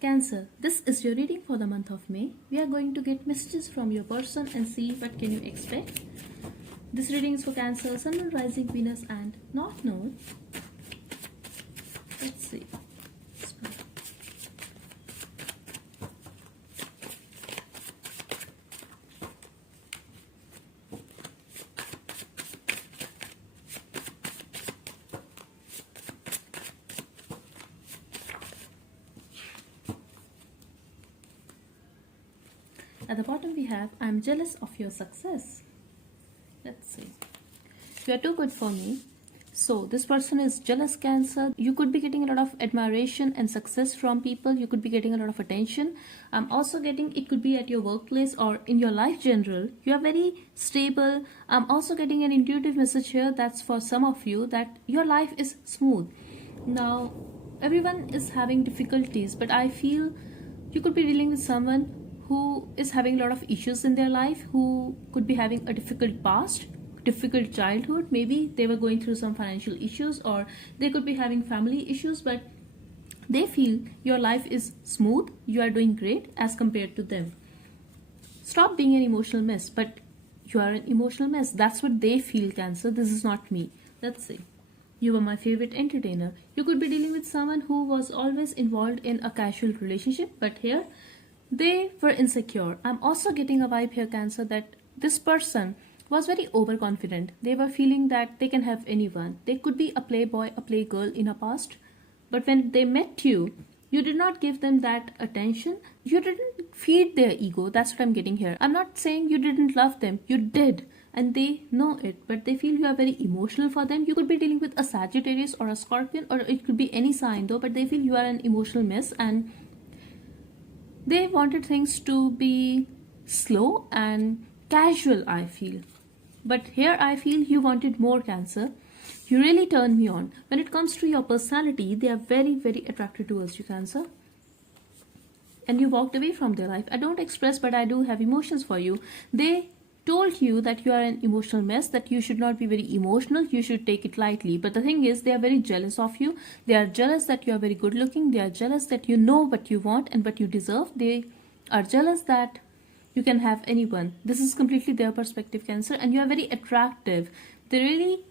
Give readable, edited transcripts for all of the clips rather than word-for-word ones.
Cancer, this is your reading for the month of May. We are going to get messages from your person and see what can you expect. This reading is for Cancer, Sun, Moon, Rising, Venus and North Node. Let's see. At the bottom we have, I'm jealous of your success. Let's see. You are too good for me. So this person is jealous, Cancer. You could be getting a lot of admiration and success from people. You could be getting a lot of attention. I'm also getting it could be at your workplace or in your life general. You are very stable. I'm also getting an intuitive message here that's for some of you that your life is smooth. Now, everyone is having difficulties, but I feel you could be dealing with someone who is having a lot of issues in their life, who could be having a difficult past, difficult childhood. Maybe they were going through some financial issues or they could be having family issues, but they feel your life is smooth, you are doing great as compared to them. Stop being an emotional mess, but you are an emotional mess. That's what they feel, Cancer. This is not me. Let's see. You were my favorite entertainer. You could be dealing with someone who was always involved in a casual relationship, but here they were insecure. I'm also getting a vibe here, Cancer, that this person was very overconfident. They were feeling that they can have anyone. They could be a playboy, a playgirl in a past. But when they met you, you did not give them that attention. You didn't feed their ego. That's what I'm getting here. I'm not saying you didn't love them. You did. And they know it. But they feel you are very emotional for them. You could be dealing with a Sagittarius or a Scorpion, or it could be any sign though. But they feel you are an emotional mess and they wanted things to be slow and casual, I feel. But here I feel you wanted more, Cancer. You really turned me on. When it comes to your personality, they are very, very attracted towards you, Cancer. And you walked away from their life. I don't express, but I do have emotions for you. They told you that you are an emotional mess, that you should not be very emotional, you should take it lightly. But the thing is, they are very jealous of you. They are jealous that you are very good looking. They are jealous that you know what you want and what you deserve. They are jealous that you can have anyone. This is completely their perspective, Cancer, and you are very attractive. They really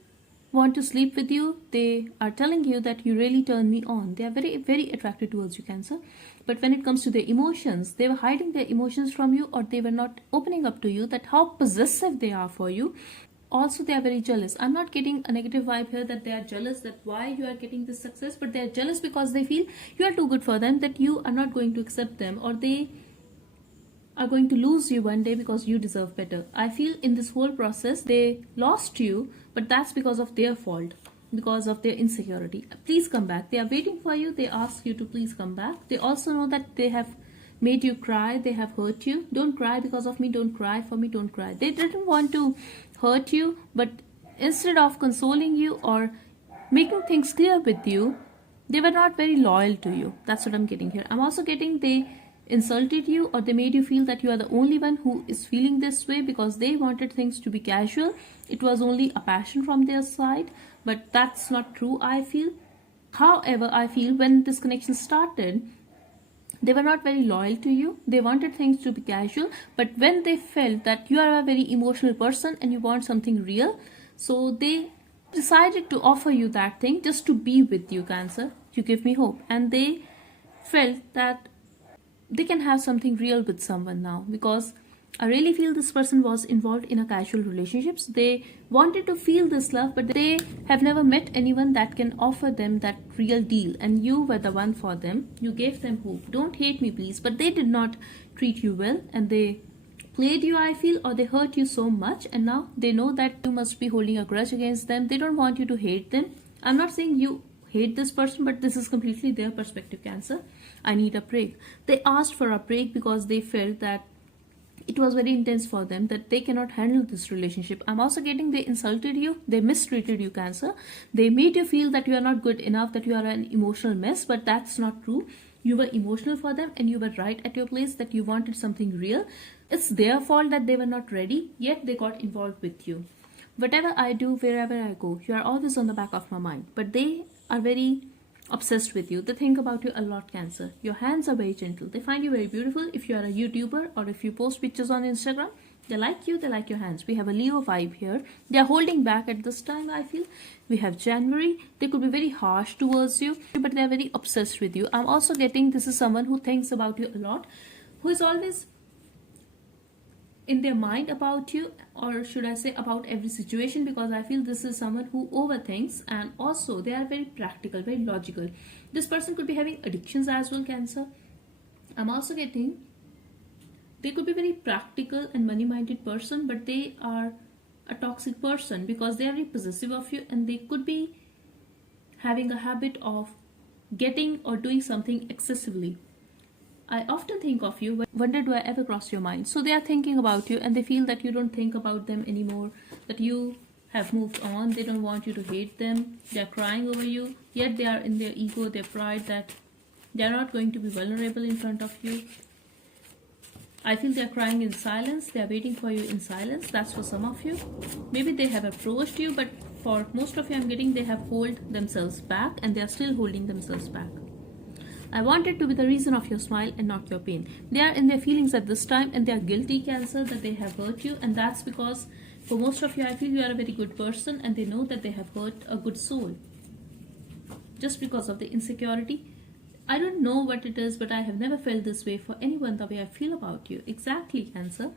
want to sleep with you. They are telling you that you really turn me on. They are very, very attracted towards you, Cancer. But when it comes to their emotions, they were hiding their emotions from you, or they were not opening up to you that how possessive they are for you. Also, they are very jealous. I'm not getting a negative vibe here that they are jealous that why you are getting this success, but they are jealous because they feel you are too good for them, that you are not going to accept them, or they are going to lose you one day because you deserve better. I feel in this whole process they lost you, but that's because of their fault, because of their insecurity. Please come back. They are waiting for you. They ask you to please come back. They also know that they have made you cry. They have hurt you. Don't cry because of me. Don't cry for me. Don't cry. They didn't want to hurt you, but instead of consoling you or making things clear with you, they were not very loyal to you. That's what I'm getting here. I'm also getting they insulted you, or they made you feel that you are the only one who is feeling this way because they wanted things to be casual. It was only a passion from their side, but that's not true, I feel. However, I feel when this connection started, they were not very loyal to you. They wanted things to be casual, but when they felt that you are a very emotional person and you want something real, so they decided to offer you that thing just to be with you, Cancer. You give me hope. And they felt that they can have something real with someone now, because I really feel this person was involved in a casual relationships. They wanted to feel this love, but they have never met anyone that can offer them that real deal, and you were the one for them. You gave them hope. Don't hate me, please, but they did not treat you well, and they played you, I feel, or they hurt you so much, and now they know that you must be holding a grudge against them. They don't want you to hate them. I'm not saying you hate this person, but this is completely their perspective, Cancer. I need a break. They asked for a break because they felt that it was very intense for them, that they cannot handle this relationship. I'm also getting they insulted you, they mistreated you, Cancer. They made you feel that you are not good enough, that you are an emotional mess, but that's not true. You were emotional for them and you were right at your place, that you wanted something real. It's their fault that they were not ready, yet they got involved with you. Whatever I do, wherever I go, you are always on the back of my mind. But they are very obsessed with you. They think about you a lot, Cancer. Your hands are very gentle. They find you very beautiful. If you are a YouTuber or if you post pictures on Instagram, they like you, they like your hands. We have a Leo vibe here. They are holding back at this time, I feel. We have January. They could be very harsh towards you, but they are very obsessed with you. I'm also getting this is someone who thinks about you a lot, who is always in their mind about you, or should I say about every situation, because I feel this is someone who overthinks, and also they are very practical, very logical. This person could be having addictions as well, Cancer. I'm also getting they could be very practical and money-minded person, but they are a toxic person because they are very possessive of you, and they could be having a habit of getting or doing something excessively. I often think of you, but wonder do I ever cross your mind? So they are thinking about you and they feel that you don't think about them anymore, that you have moved on. They don't want you to hate them. They are crying over you, yet they are in their ego, their pride, that they are not going to be vulnerable in front of you. I feel they are crying in silence. They are waiting for you in silence. That's for some of you. Maybe they have approached you, but for most of you I'm getting they have held themselves back, and they are still holding themselves back. I want it to be the reason of your smile and not your pain. They are in their feelings at this time, and they are guilty, Cancer, that they have hurt you, and that's because for most of you I feel you are a very good person, and they know that they have hurt a good soul just because of the insecurity. I don't know what it is, but I have never felt this way for anyone the way I feel about you. Exactly, Cancer.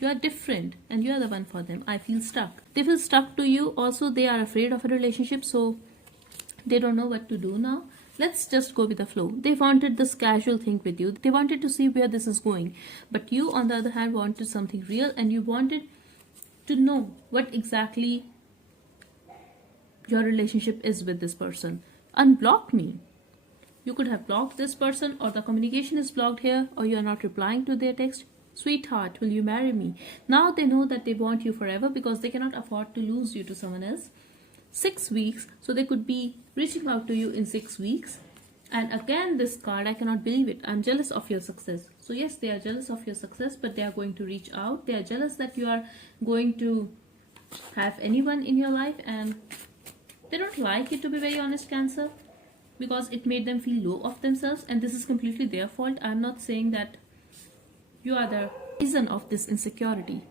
You are different and you are the one for them. I feel stuck. They feel stuck to you. Also, they are afraid of a relationship, so they don't know what to do now. Let's just go with the flow. They wanted this casual thing with you. They wanted to see where this is going. But you, on the other hand, wanted something real, and you wanted to know what exactly your relationship is with this person. Unblock me. You could have blocked this person, or the communication is blocked here, or you are not replying to their text. Sweetheart, will you marry me? Now they know that they want you forever because they cannot afford to lose you to someone else. 6 weeks, so they could be reaching out to you in 6 weeks. And again, this card, I cannot believe it. I'm jealous of your success. So yes, they are jealous of your success, but they are going to reach out. They are jealous that you are going to have anyone in your life, and they don't like it, to be very honest, Cancer, because it made them feel low of themselves, and this is completely their fault. I'm not saying that you are the reason of this insecurity.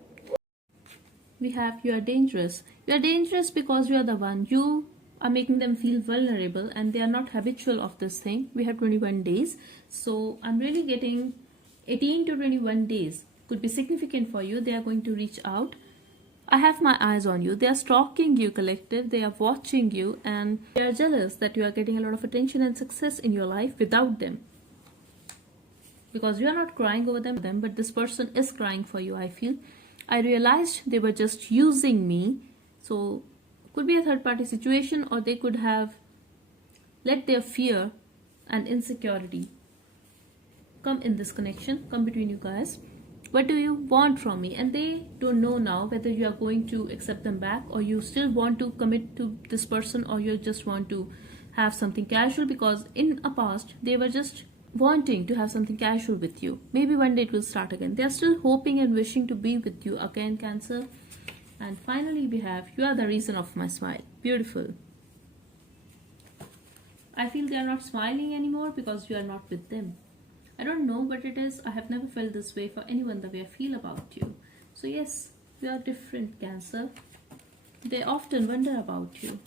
We have you are dangerous. You are dangerous because you are the one. You are making them feel vulnerable, and they are not habitual of this thing. We have 21 days. So I'm really getting 18 to 21 days. Could be significant for you. They are going to reach out. I have my eyes on you. They are stalking you, collective. They are watching you, and they are jealous that you are getting a lot of attention and success in your life without them. Because you are not crying over them, but this person is crying for you, I feel. I realized they were just using me. So could be a third party situation, or they could have let their fear and insecurity come in this connection, come between you guys. What do you want from me? And they don't know now whether you are going to accept them back, or you still want to commit to this person, or you just want to have something casual, because in a past they were just wanting to have something casual with you. Maybe one day it will start again. They are still hoping and wishing to be with you again, Cancer. And finally we have you are the reason of my smile. Beautiful. I feel they are not smiling anymore because you are not with them. I don't know what it is. I have never felt this way for anyone the way I feel about you. So yes, you are different, Cancer. They often wonder about you.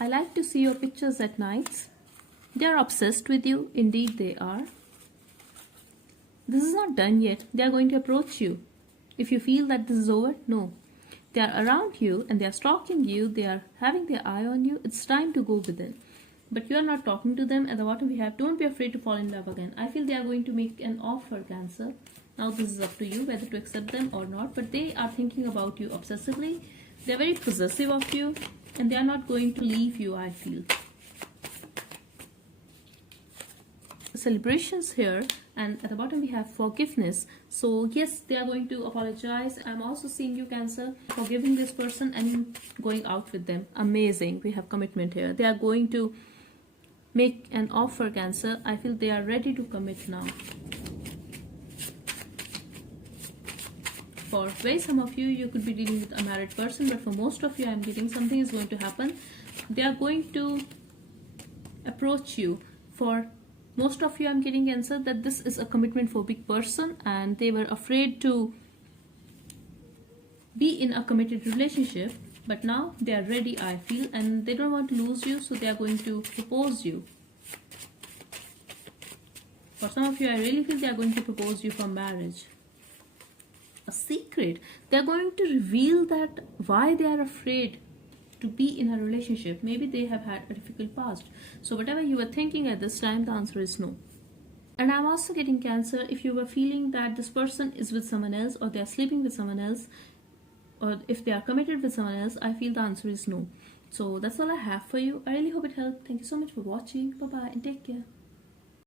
I like to see your pictures at nights. They are obsessed with you. Indeed they are. This is not done yet. They are going to approach you. If you feel that this is over, no. They are around you and they are stalking you. They are having their eye on you. It's time to go within. But you are not talking to them. At the bottom we have, don't be afraid to fall in love again. I feel they are going to make an offer, Cancer. Now this is up to you whether to accept them or not. But they are thinking about you obsessively. They are very possessive of you. And they are not going to leave you, I feel. Celebrations here, and at the bottom we have forgiveness. So yes, they are going to apologize. I'm also seeing you, Cancer, forgiving this person and going out with them. Amazing. We have commitment here. They are going to make an offer, Cancer. I feel they are ready to commit now. for very some of you, you could be dealing with a married person, but for most of you, I'm getting something is going to happen. They are going to approach you. For most of you, I'm getting answer that this is a commitment phobic person and they were afraid to be in a committed relationship, but now they are ready, I feel, and they don't want to lose you, so they are going to propose you. For some of you, I really feel they are going to propose you for marriage. A secret. They are going to reveal that why they are afraid to be in a relationship. Maybe they have had a difficult past. So whatever you were thinking at this time, the answer is no. And I'm also getting Cancer, if you were feeling that this person is with someone else or they are sleeping with someone else, or if they are committed with someone else, I feel the answer is no. So that's all I have for you. I really hope it helped. Thank you so much for watching. Bye bye and take care.